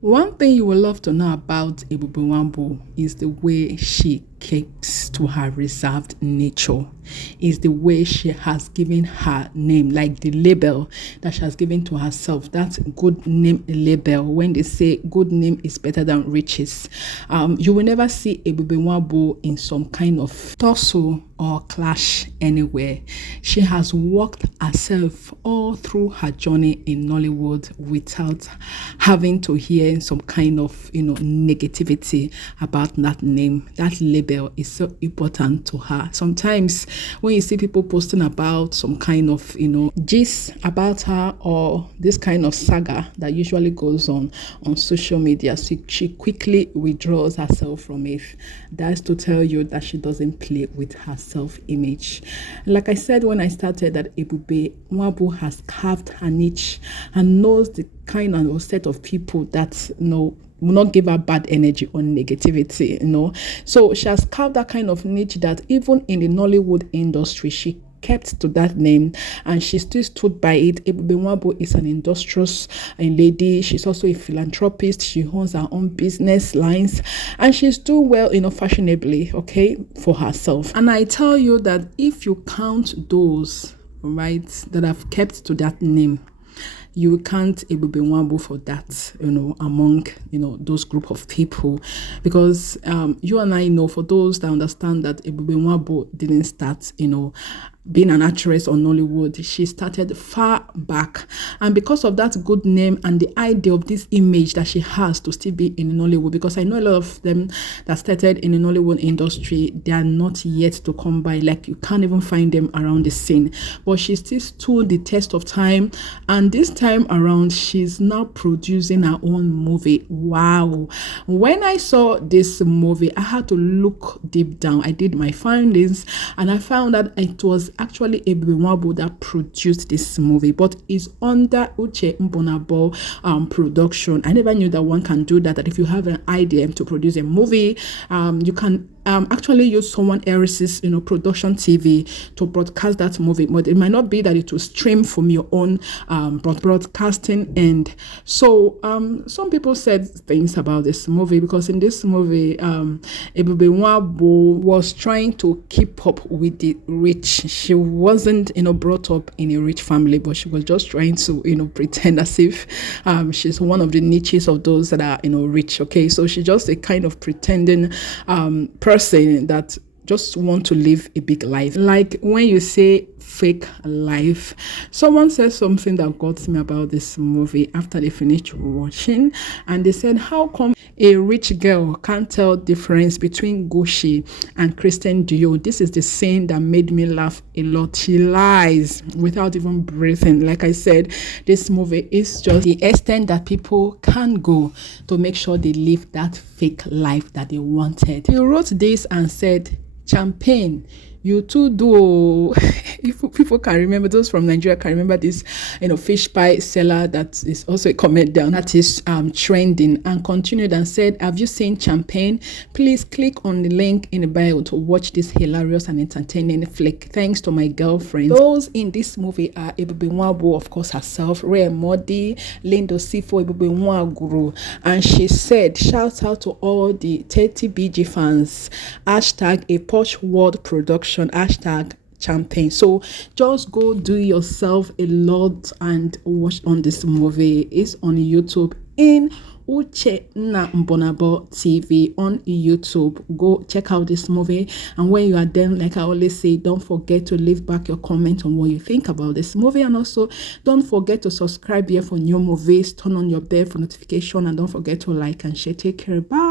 One thing you will love to know about EBUBE NWAGBO is the way she keeps to her reserved nature, is the way she has given her name, like the label that she has given to herself, that good name label. When they say good name is better than riches, you will never see EBUBE NWAGBO in some kind of tussle or clash anywhere. She has worked herself all through her journey in Nollywood without having to hear some kind of negativity about that name. That label is so important to her. Sometimes when you see people posting about some kind of gist about her or this kind of saga that usually goes on social media, she quickly withdraws herself from it. That's to tell you that she doesn't play with her self-image. Like I said when I started, that EBUBE NWAGBO has carved her niche and knows the kind of set of people that will not give her bad energy or negativity, So she has carved that kind of niche that even in the Nollywood industry, she kept to that name and she still stood by it. EBUBE NWAGBO is an industrious lady. She's also a philanthropist. She owns her own business lines and she's doing well, fashionably, for herself. And I tell you that if you count those, right, that have kept to that name, you can't EBUBE NWAGBO for that, among, those group of people. Because you and I know, for those that understand that EBUBE NWAGBO didn't start, being an actress on Nollywood. She started far back, and because of that good name and the idea of this image that she has to still be in Nollywood, because I know a lot of them that started in the Nollywood industry, they are not yet to come by, like you can't even find them around the scene, but she still stood the test of time, and this time around she's now producing her own movie. Wow. When I saw this movie, I had to look deep down. I did my findings and I found that it was actually EBUBE NWAGBO that produced this movie, but it's under EBUBE NWAGBO production. I never knew that one can do that, that if you have an idea to produce a movie, you can actually use someone else's production TV to broadcast that movie, but it might not be that it will stream from your own broadcasting end. So some people said things about this movie, because in this movie EBUBE NWAGBO was trying to keep up with the rich. She wasn't brought up in a rich family, but she was just trying to pretend as if she's one of the niches of those that are rich. So she's just a kind of pretending person that just want to live a big life. Like when you say fake life, someone said something that got me about this movie after they finished watching, and they said, how come a rich girl can't tell difference between Gucci and Christian Dior? This is the scene that made me laugh a lot. She lies without even breathing. Like I said, this movie is just the extent that people can go to make sure they live that fake life that they wanted. He wrote this and said, champagne, you too do. If people can remember, those from Nigeria can remember this fish pie seller that is also a comedian that is trending, and continued and said, have you seen Champagne? Please click on the link in the bio to watch this hilarious and entertaining flick. Thanks to my girlfriend. Those in this movie are EBUBE NWAGBO, of course, herself, Ray Modi, Lindo Sifo, EBUBE NWAGBO, and she said, shout out to all the 30 BG fans, hashtag APoshWorldProduction, hashtag Champagne. So just go do yourself a lot and watch on this movie. It's on YouTube in EBUBE NWAGBO TV on YouTube. Go check out this movie, and when you are done, like I always say, don't forget to leave back your comment on what you think about this movie, and also don't forget to subscribe here for new movies, turn on your bell for notification, and don't forget to like and share. Take care. Bye.